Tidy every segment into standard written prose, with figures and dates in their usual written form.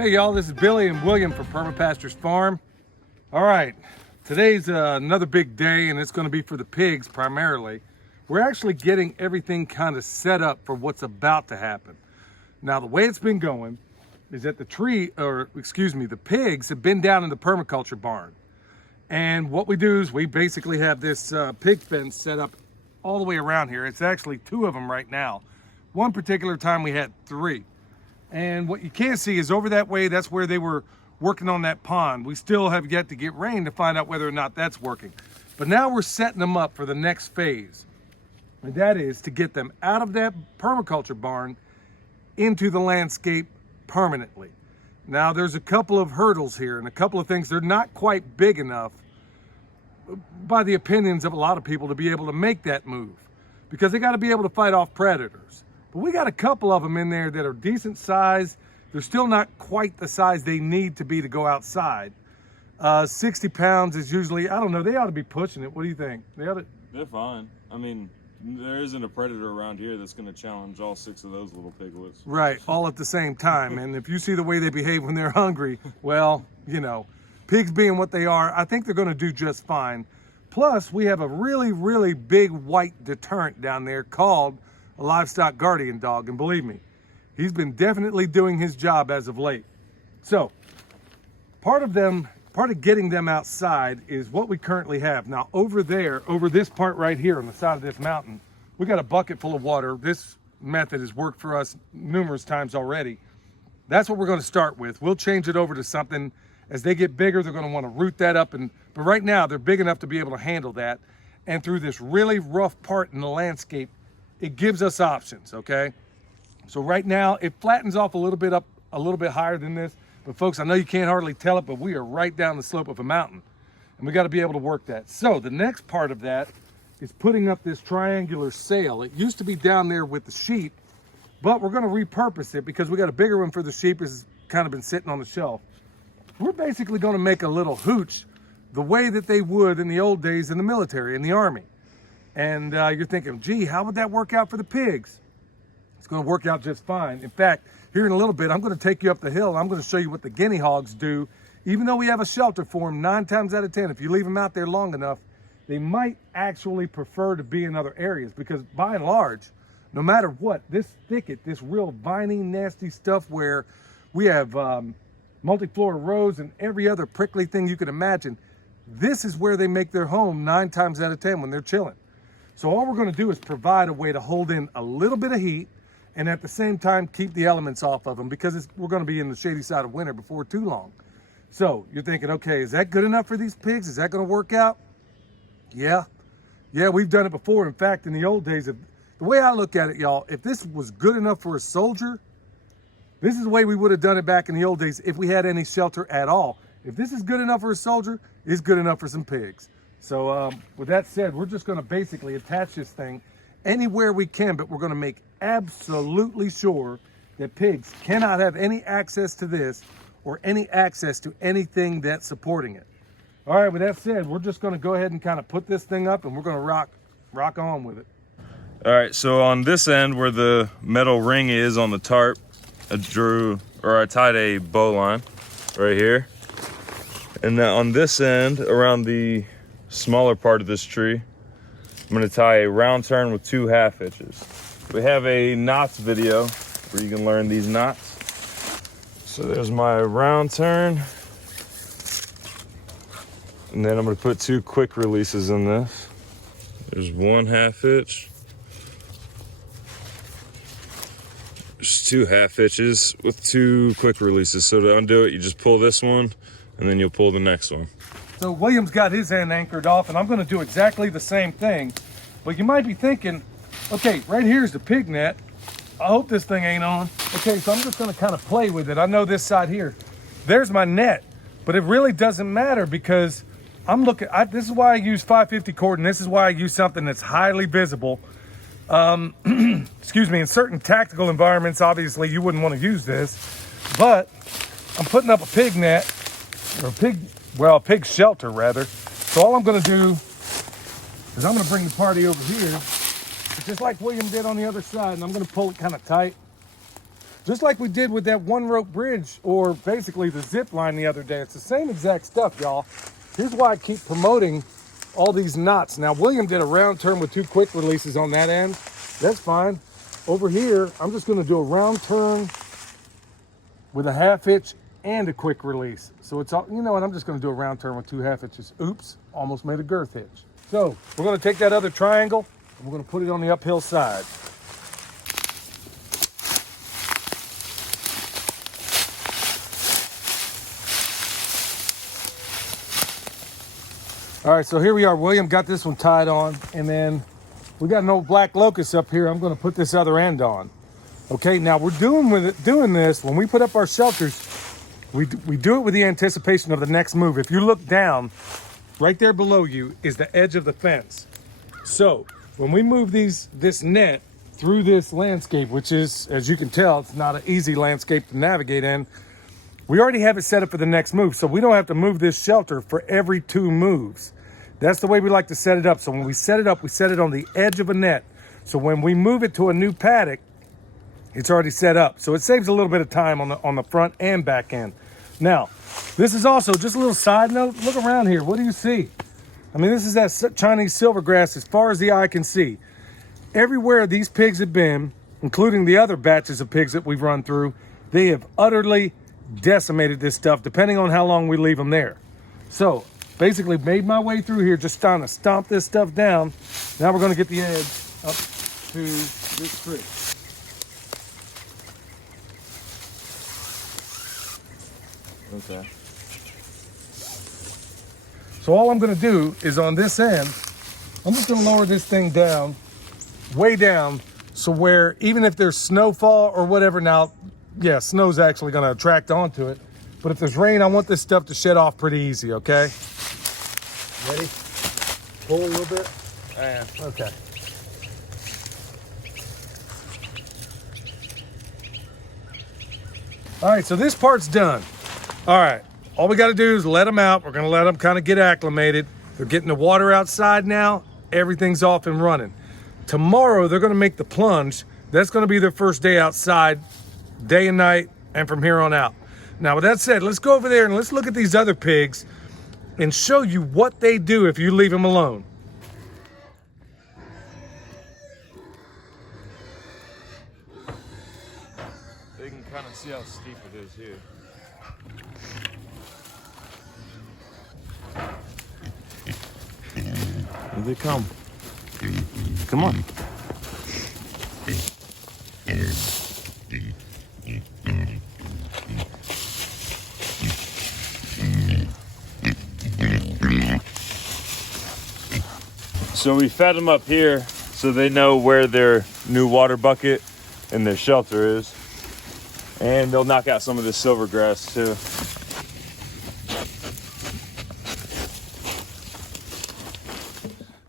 Hey y'all, this is Billy and William from Perma Pastures Farm. All right, today's another big day and it's gonna be for the pigs primarily. We're actually getting everything kind of set up for what's about to happen. Now the way it's been going is that the pigs have been down in the permaculture barn. And what we do is we basically have this pig fence set up all the way around here. It's actually 2 of them right now. One particular time we had 3. And what you can't see is over that way, that's where they were working on that pond. We still have yet to get rain to find out whether or not that's working. But now we're setting them up for the next phase. And that is to get them out of that permaculture barn into the landscape permanently. Now there's a couple of hurdles here and a couple of things. They're not quite big enough by the opinions of a lot of people to be able to make that move because they got to be able to fight off predators. But we got a couple of them in there that are decent size. They're still not quite the size they need to be to go outside. 60 pounds is usually, I don't know, they ought to be pushing it. What do you think? They're fine. I mean, there isn't a predator around here that's going to challenge all 6 of those little piglets. Right, all at the same time. And if you see the way they behave when they're hungry, well, you know, pigs being what they are, I think they're going to do just fine. Plus, we have a really, really big white deterrent down there called a livestock guardian dog, and believe me, he's been definitely doing his job as of late. So part of getting them outside is what we currently have. Now over there, over this part right here on the side of this mountain, we got a bucket full of water. This method has worked for us numerous times already. That's what we're going to start with. We'll change it over to something. As they get bigger, they're going to want to root that up, but right now they're big enough to be able to handle that. And through this really rough part in the landscape, it gives us options, okay? So right now, it flattens off a little bit higher than this. But folks, I know you can't hardly tell it, but we are right down the slope of a mountain. And we gotta be able to work that. So the next part of that is putting up this triangular sail. It used to be down there with the sheep, but we're gonna repurpose it because we got a bigger one for the sheep. It's kind of been sitting on the shelf. We're basically gonna make a little hooch the way that they would in the old days in the military, in the army. And you're thinking, gee, how would that work out for the pigs? It's going to work out just fine. In fact, here in a little bit, I'm going to take you up the hill and I'm going to show you what the guinea hogs do. Even though we have a shelter for them, 9 times out of 10, if you leave them out there long enough, they might actually prefer to be in other areas because by and large, no matter what, this thicket, this real viney, nasty stuff where we have multiflora rose and every other prickly thing you can imagine, this is where they make their home 9 times out of 10 when they're chilling. So all we're going to do is provide a way to hold in a little bit of heat and at the same time keep the elements off of them because we're going to be in the shady side of winter before too long. So you're thinking, okay, is that good enough for these pigs? Is that going to work out? Yeah, we've done it before. In fact, in the old days, the way I look at it, y'all, if this was good enough for a soldier, this is the way we would have done it back in the old days if we had any shelter at all. If this is good enough for a soldier, it's good enough for some pigs. So with that said, we're just going to basically attach this thing anywhere we can, but we're going to make absolutely sure that pigs cannot have any access to this or any access to anything that's supporting it. All right, with that said, we're just going to go ahead and kind of put this thing up and we're going to rock on with it. All right, so on this end where the metal ring is on the tarp, I tied a bow line right here. And then on this end, around the smaller part of this tree, I'm going to tie a round turn with 2 half hitches. We have a knots video where you can learn these knots. So there's my round turn. And then I'm going to put 2 quick releases in this. There's 1 half hitch. There's 2 half hitches with 2 quick releases. So to undo it, you just pull this one and then you'll pull the next one. So William's got his end anchored off and I'm going to do exactly the same thing. But you might be thinking, okay, right here's the pig net. I hope this thing ain't on. Okay, so I'm just going to kind of play with it. I know this side here, there's my net, but it really doesn't matter because I'm looking, this is why I use 550 cord and this is why I use something that's highly visible. Excuse me, in certain tactical environments, obviously you wouldn't want to use this, but I'm putting up a pig net, or a pig shelter rather. So all I'm going to do is I'm going to bring the party over here, just like William did on the other side, and I'm going to pull it kind of tight. just like we did with that one rope bridge, or basically the zip line the other day. It's the same exact stuff, y'all. Here's why I keep promoting all these knots. Now, William did a round turn with 2 quick releases on that end. That's fine. Over here, I'm just gonna do a round turn with a 1/2 inch and a quick release. So it's all, you know what, I'm just gonna do a round turn with 2 1/2 inches. Oops, almost made a girth hitch. So we're gonna take that other triangle and we're gonna put it on the uphill side. All right, so here we are. William got this one tied on, and then we got an old black locust up here. I'm gonna put this other end on. Okay, now we're doing this, when we put up our shelters, we do it with the anticipation of the next move. If you look down, right there below you is the edge of the fence. So when we move this net through this landscape, which is, as you can tell, it's not an easy landscape to navigate in, we already have it set up for the next move, so we don't have to move this shelter for every 2 moves. That's the way we like to set it up. So when we set it up, we set it on the edge of a net. So when we move it to a new paddock, it's already set up. So it saves a little bit of time on the front and back end. Now, this is also just a little side note. Look around here. What do you see? I mean, this is that Chinese silvergrass as far as the eye can see. Everywhere these pigs have been, including the other batches of pigs that we've run through, they have utterly decimated this stuff, depending on how long we leave them there. So basically made my way through here, just trying to stomp this stuff down. Now we're going to get the edge up to this tree. Okay. So all I'm going to do is on this end, I'm just going to lower this thing down, way down, so where even if there's snowfall or whatever, now, yeah, snow's actually going to attract onto it. But if there's rain, I want this stuff to shed off pretty easy, okay? Ready? Pull a little bit. And, okay. All right, so this part's done. All right, all we got to do is let them out. We're going to let them kind of get acclimated. They're getting the water outside now. Everything's off and running. Tomorrow, they're going to make the plunge. That's going to be their first day outside, day and night, and from here on out. Now, with that said, let's go over there and let's look at these other pigs and show you what they do if you leave them alone. They can kind of see how steep it is here. Here they come. Come on. So we fed them up here so they know where their new water bucket and their shelter is. And they'll knock out some of this silvergrass too.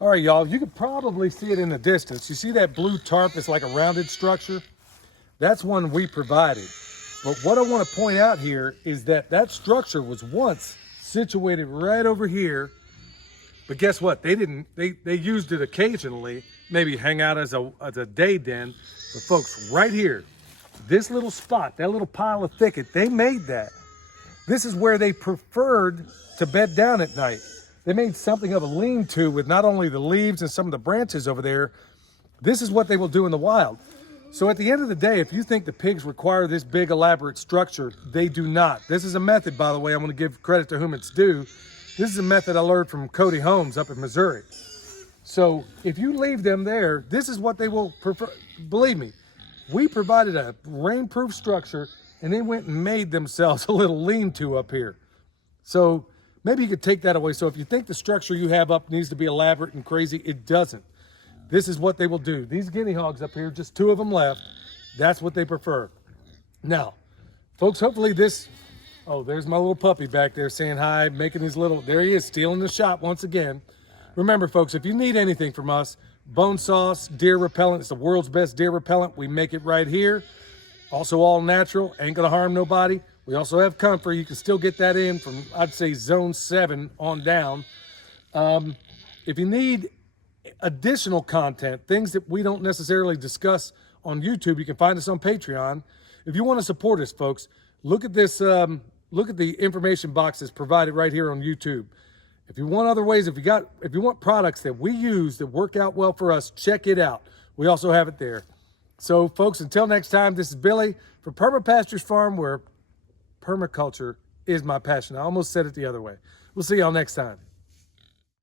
All right, y'all, you can probably see it in the distance. You see that blue tarp? It's like a rounded structure. That's one we provided. But what I want to point out here is that that structure was once situated right over here. But guess what? They used it occasionally, maybe hang out as a day den. But folks, right here, this little spot, that little pile of thicket, they made that. This is where they preferred to bed down at night. They made something of a lean-to with not only the leaves and some of the branches over there. This is what they will do in the wild. So at the end of the day, if you think the pigs require this big elaborate structure, they do not. This is a method, by the way, I'm going to give credit to whom it's due. This is a method I learned from Cody Holmes up in Missouri. So if you leave them there, this is what they will prefer. Believe me, we provided a rainproof structure and they went and made themselves a little lean-to up here. So maybe you could take that away. So if you think the structure you have up needs to be elaborate and crazy, it doesn't. This is what they will do. These guinea hogs up here, just 2 of them left. That's what they prefer. Now, folks, hopefully this, oh, there's my little puppy back there saying hi, making his little, there he is, stealing the shot once again. Remember, folks, if you need anything from us, bone sauce, deer repellent, it's the world's best deer repellent. We make it right here. Also all natural, ain't gonna harm nobody. We also have comfort. You can still get that in from, I'd say, zone 7 on down. If you need additional content, things that we don't necessarily discuss on YouTube, you can find us on Patreon. if you want to support us, folks, look at this. Look at the information boxes provided right here on YouTube. If you want other ways, if you want products that we use that work out well for us, check it out. We also have it there. So, folks, until next time, this is Billy for Perma Pastures Farm, where permaculture is my passion. I almost said it the other way. We'll see y'all next time.